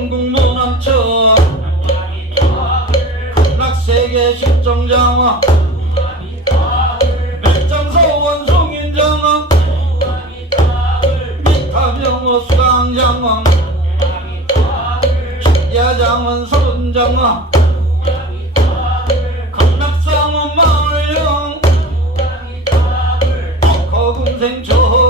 전국 노남천 낙세계 십정장화. 백장서원 송인장왕 미타병호 수강장왕 야장원 서른장왕 강락상원 마을령. 거금생 조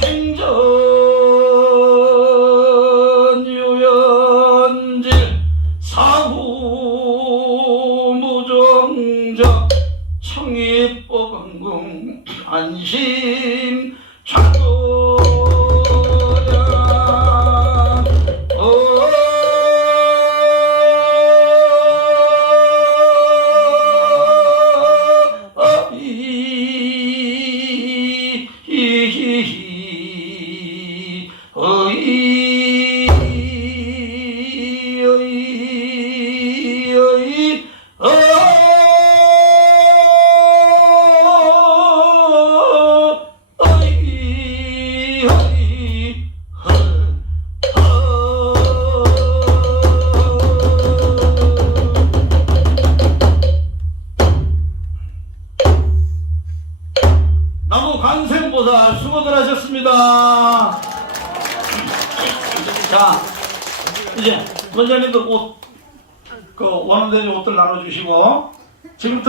생전 유연질 사후 무정적 청입법항공 안심 축하드립니다. 자, 이제 원장님도 옷, 그 원원대님 옷들 나눠주시고 지금.